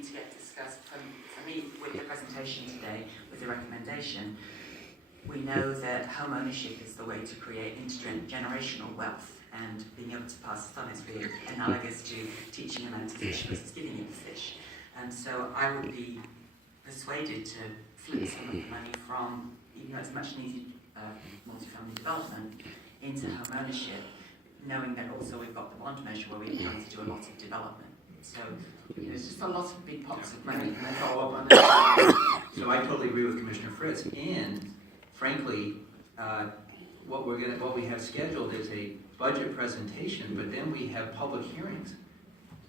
need to get discussed. For me, with the presentation today, with the recommendation, we know that home ownership is the way to create intergenerational wealth, and being able to pass it on is really analogous to teaching a man to fish versus giving him the fish. And so I would be persuaded to flip some of the money from, even though it's much needed multifamily development, into home ownership, knowing that also we've got the bond measure where we're going to do a lot of development. So there's just a lot of big pots of money. Can I follow up on that? So I totally agree with Commissioner Fritz, and frankly, what we have scheduled is a budget presentation, but then we have public hearings.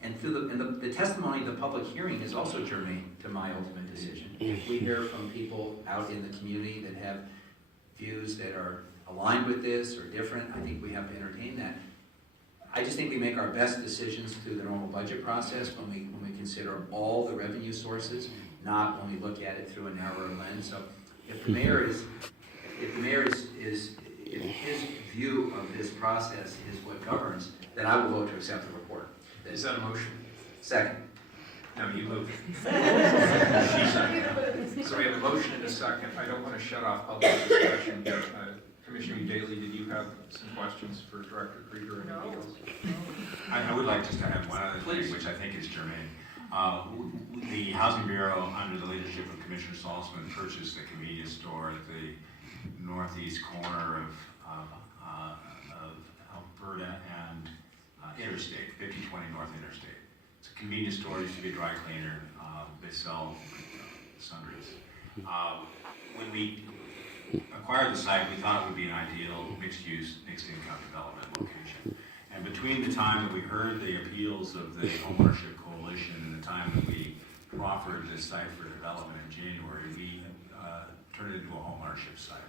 And through the testimony of the public hearing is also germane to my ultimate decision. If we hear from people out in the community that have views that are aligned with this or different, I think we have to entertain that. I just think we make our best decisions through the normal budget process when we consider all the revenue sources, not when we look at it through a narrower lens. So if the mayor is, if his view of this process is what governs, then I will vote to accept the report. Is that a motion? Second. No, you moved. So we have a motion and a second. I don't want to shut off public discussion here. Commissioner Daly, did you have some questions for Director Krieger or anything else? I would like just to add one other Please. thing, which I think is germane. The Housing Bureau, under the leadership of Commissioner Salzman, purchased a convenience store at the northeast corner of Alberta and Interstate, 5020 North Interstate. It's a convenience store, used to be a dry cleaner. They sell sundries. When we acquired the site, we thought it would be an ideal mixed-use, mixed-income development location. And between the time that we heard the appeals of the Homeownership Coalition and the time that we proffered this site for development in January, we turned it into a homeownership site.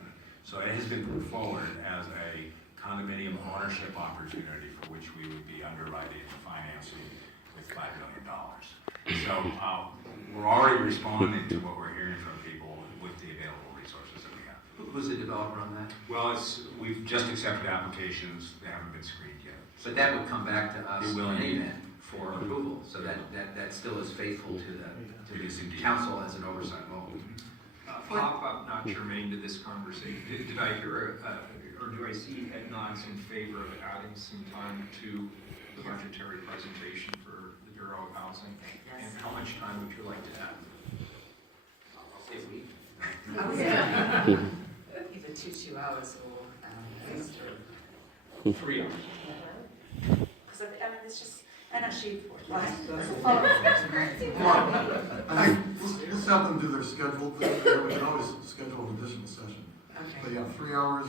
So it has been put forward as a condominium ownership opportunity for which we would be underwriting and financing with $5 million. So we're already responding to what we're hearing from people with the available resources that we have. Who's the developer on that? Well, we've just accepted applications. They haven't been screened yet. But that would come back to us It will in any indeed. event for approval, so that still is faithful to the council as an oversight role. Pop-up, not germane to this conversation. Did I hear, or do I see head nods in favor of adding some time to the budgetary presentation for the Bureau of Housing? Yes. And how much time would you like to add? I'll say a week. Either 2 hours or at least 3 hours. because I mean it's just, and actually I think let's have them do their schedule thing. We can always schedule an additional session. But okay. yeah, 3 hours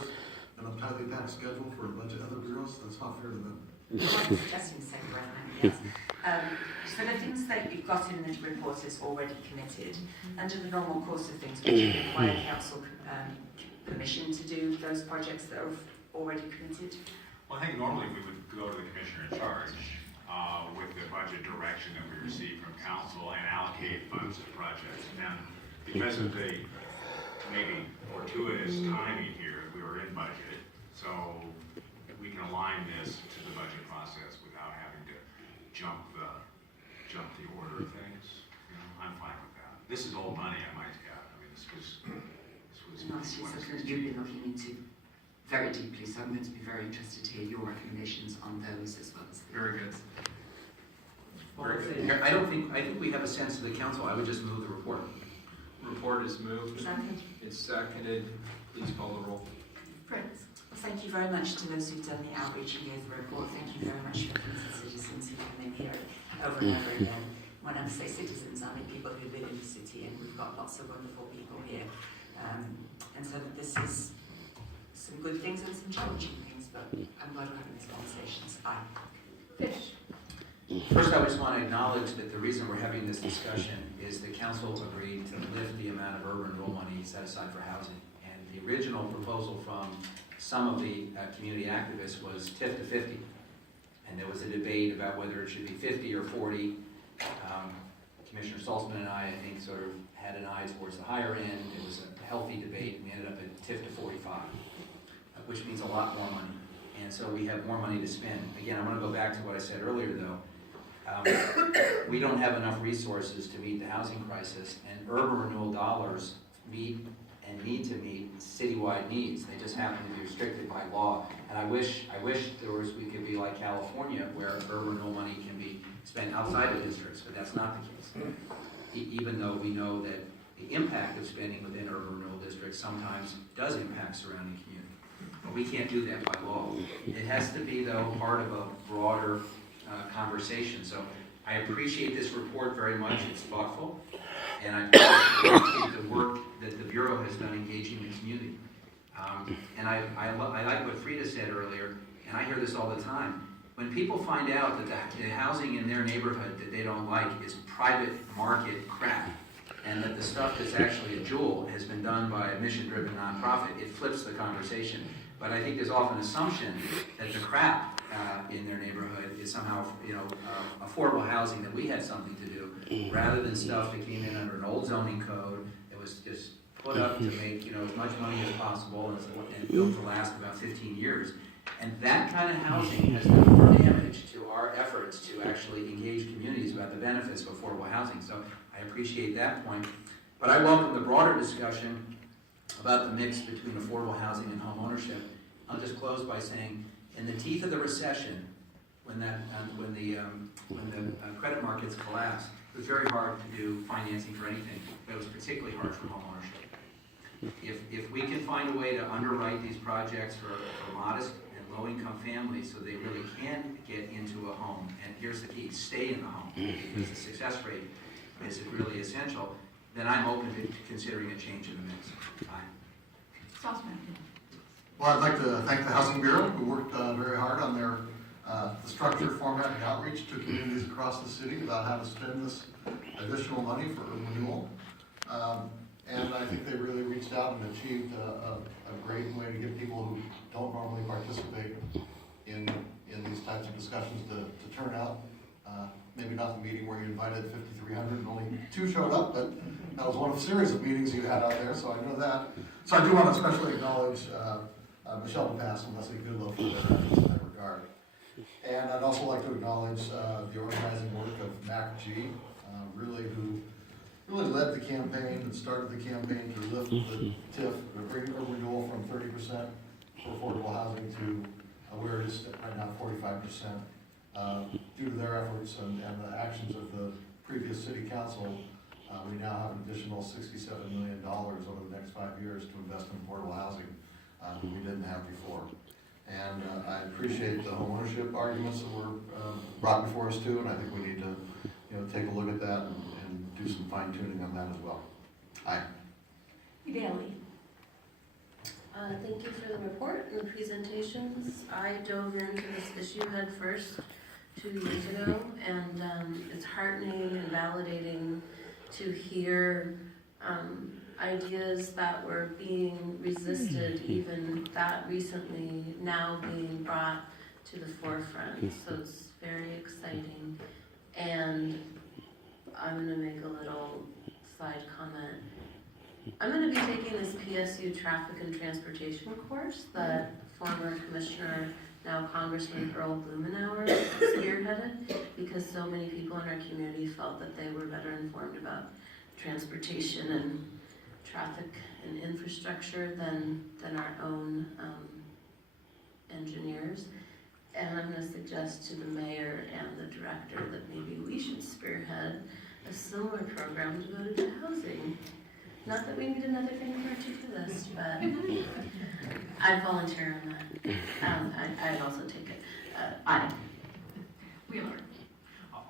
and a tightly packed schedule for a bunch of other bureaus, that's not fair to them. I'm suggesting the second round, yes. So the things that you've got in the report is already committed. Under the normal course of things, would you require council permission to do those projects that are already committed? Well, I think normally we would go to the commissioner in charge with the budget direction that we receive from council and allocate funds to projects. And then because of the maybe fortuitous timing here, we were in budget, so we can align this to the budget process without having to jump the order of things. You know, I'm fine with that. This is old money, I might add. I mean, this was Nice, yes, something you've been looking into very deeply, so I'm going to be very interested to hear your recommendations on those as well as the Very good. I think we have a sense of the council. I would just move the report. Report is moved. Second. It's seconded. Please call the roll. Prince. Thank you very much to those who've done the outreach and gave the report. Thank you very much for the citizens who come in here over and over again. When I say citizens, I mean people who live in the city, and we've got lots of wonderful people here. And so this is some good things and some challenging things, but I'm glad we're having these conversations. Aye. Fish. First, I just want to acknowledge that the reason we're having this discussion is the council agreed to lift the amount of urban renewal money set aside for housing. And the original proposal from some of the community activists was TIF to 50. And there was a debate about whether it should be 50 or 40. Commissioner Salzman and I think, sort of had an eye towards the higher end. It was a healthy debate. We ended up at TIF to 45, which means a lot more money. And so we have more money to spend. Again, I'm going to go back to what I said earlier, though. We don't have enough resources to meet the housing crisis, and urban renewal dollars meet and need to meet citywide needs. They just happen to be restricted by law. And I wish we could be like California, where urban renewal money can be spent outside of districts, but that's not the case. Even though we know that the impact of spending within urban renewal districts sometimes does impact surrounding community. But we can't do that by law. It has to be, though, part of a broader conversation. So I appreciate this report very much. It's thoughtful. And I appreciate the work that the Bureau has done engaging the community. And I like what Frida said earlier, and I hear this all the time. When people find out that the housing in their neighborhood that they don't like is private market crap, and that the stuff that's actually a jewel has been done by a mission-driven nonprofit, it flips the conversation. But I think there's often an assumption that the crap in their neighborhood is somehow, affordable housing, that we had something to do, rather than stuff that came in under an old zoning code. It was just put up to make, as much money as possible and built to last about 15 years. And that kind of housing has done more damage to our efforts to actually engage communities about the benefits of affordable housing. So I appreciate that point. But I welcome the broader discussion about the mix between affordable housing and home ownership. I'll just close by saying, in the teeth of the recession, when the credit markets collapsed, it was very hard to do financing for anything, but it was particularly hard for home ownership. If we can find a way to underwrite these projects for modest and low-income families so they really can get into a home, and here's the key, stay in the home, because the success rate is really essential, then I'm open to considering a change in the mix. Aye. Well, I'd like to thank the Housing Bureau, who worked very hard on their the structure, format, and outreach to communities across the city about how to spend this additional money for urban renewal. And I think they really reached out and achieved a great way to get people who don't normally participate in these types of discussions to turn out. Maybe not the meeting where you invited 5,300 and only 2 showed up, but that was one of a series of meetings you had out there, so I know that. So I do want to especially acknowledge Michelle DePass and Leslie Goodlow for their efforts in that regard. And I'd also like to acknowledge the organizing work of MACG, who really led the campaign and started the campaign to lift the TIF, to bring urban renewal from 30% for affordable housing to where it is right now, 45%. Due to their efforts and the actions of the previous city council, we now have an additional $67 million over the next 5 years to invest in affordable housing that we didn't have before. And I appreciate the homeownership arguments that were brought before us too, and I think we need to take a look at that and do some fine tuning on that as well. Aye. Bailey. Thank you for the report and the presentations. I dove into this issue head first 2 years ago, and it's heartening and validating to hear ideas that were being resisted even that recently now being brought to the forefront. So it's very exciting. And I'm going to make a little side comment. I'm going to be taking this PSU Traffic and Transportation course that former Commissioner, now Congressman Earl Blumenauer spearheaded, because so many people in our community felt that they were better informed about transportation and traffic and infrastructure than our own engineers. And I'm going to suggest to the mayor and the director that maybe we should spearhead a similar program devoted to housing. Not that we need another finger to this, but I'd volunteer on that. I'd also take it. Aye. Wheeler.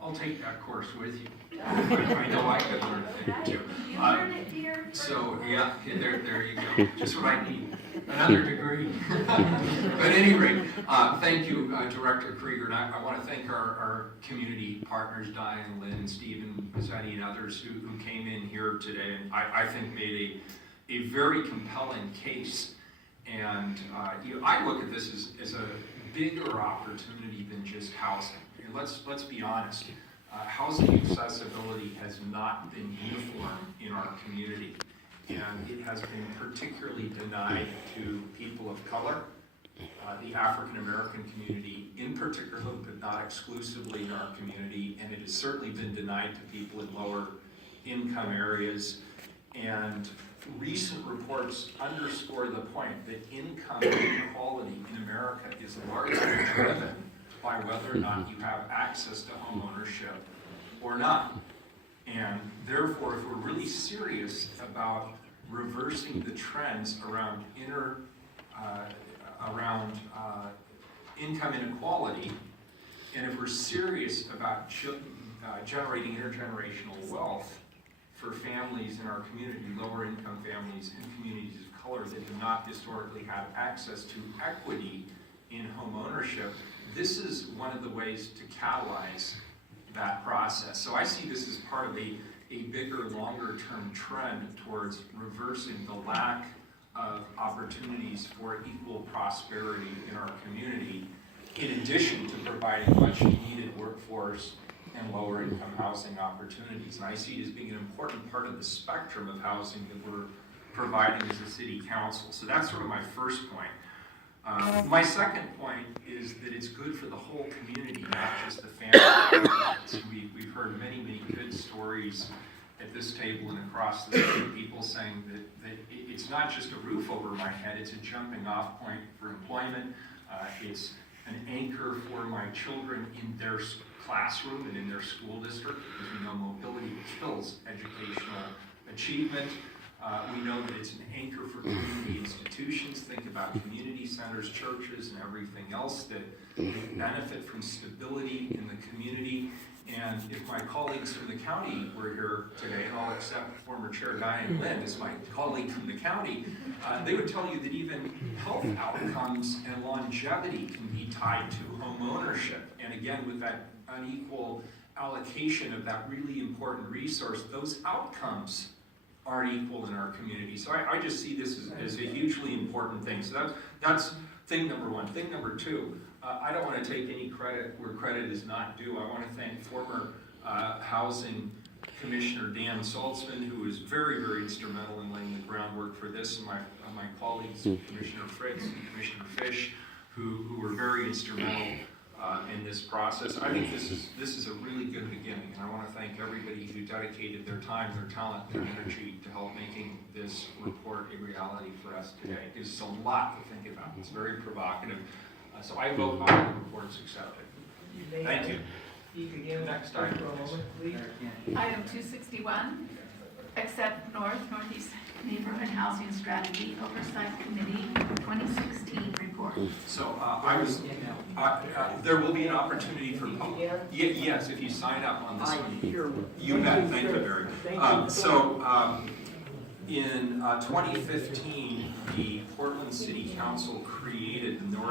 I'll take that course with you. I know I could learn a thing too. You learn it here. So, yeah, there you go. Just what I need. Another degree. But at any rate, thank you, Director Krieger. And I want to thank our community partners, Diane, Lynn, Stephen, Mazzetti, and others who came in here today and I think made a very compelling case. And I look at this as a bigger opportunity than just housing. And let's be honest. Housing accessibility has not been uniform in our community, and it has been particularly denied to people of color the African American community in particular, but not exclusively in our community, and it has certainly been denied to people in lower income areas. And recent reports underscore the point that income inequality in America is largely driven by whether or not you have access to home ownership or not. And therefore, if we're really serious about reversing the trends around income inequality, and if we're serious about generating intergenerational wealth for families in our community, lower income families and communities of color that have not historically had access to equity in home ownership, this is one of the ways to catalyze that process. So I see this as part of a bigger, longer term trend towards reversing the lack of opportunities for equal prosperity in our community, in addition to providing much needed workforce and lower income housing opportunities. And I see it as being an important part of the spectrum of housing that we're providing as a city council. So that's sort of my first point. My second point is that it's good for the whole community, not just the family. We've heard many, many good stories at this table and across the city, people saying that it's not just a roof over my head, it's a jumping off point for employment. It's an anchor for my children in their classroom and in their school district, because we know mobility kills educational achievement. We know that it's an anchor for community institutions. Think about community centers, churches, and everything else that benefit from stability in the community. And if my colleagues from the county were here today, and I'll accept former Chair Diane Lind as my colleague from the county, they would tell you that even health outcomes and longevity can be tied to home ownership. And again, with that unequal allocation of that really important resource, those outcomes aren't equal in our community. So I just see this as a hugely important thing. So that's thing number one. Thing number two, I don't want to take any credit where credit is not due. I want to thank former Housing Commissioner Dan Saltzman, who was very, very instrumental in laying the groundwork for this, and my colleagues, Commissioner Fritz and Commissioner Fish, who were very instrumental in this process. I think this is a really good beginning, and I want to thank everybody who dedicated their time, their talent, their energy to help making this report a reality for us today. It's a lot to think about. It's very provocative. So I vote aye, the report's accepted. Thank you. Next item. Item 261, accept Northeast Neighborhood Housing Strategy Oversight Committee 2016 report. So there will be an opportunity for public. Yes, if you sign up on this one. You bet. Thank you, Barry. In 2015, the Portland City Council created the North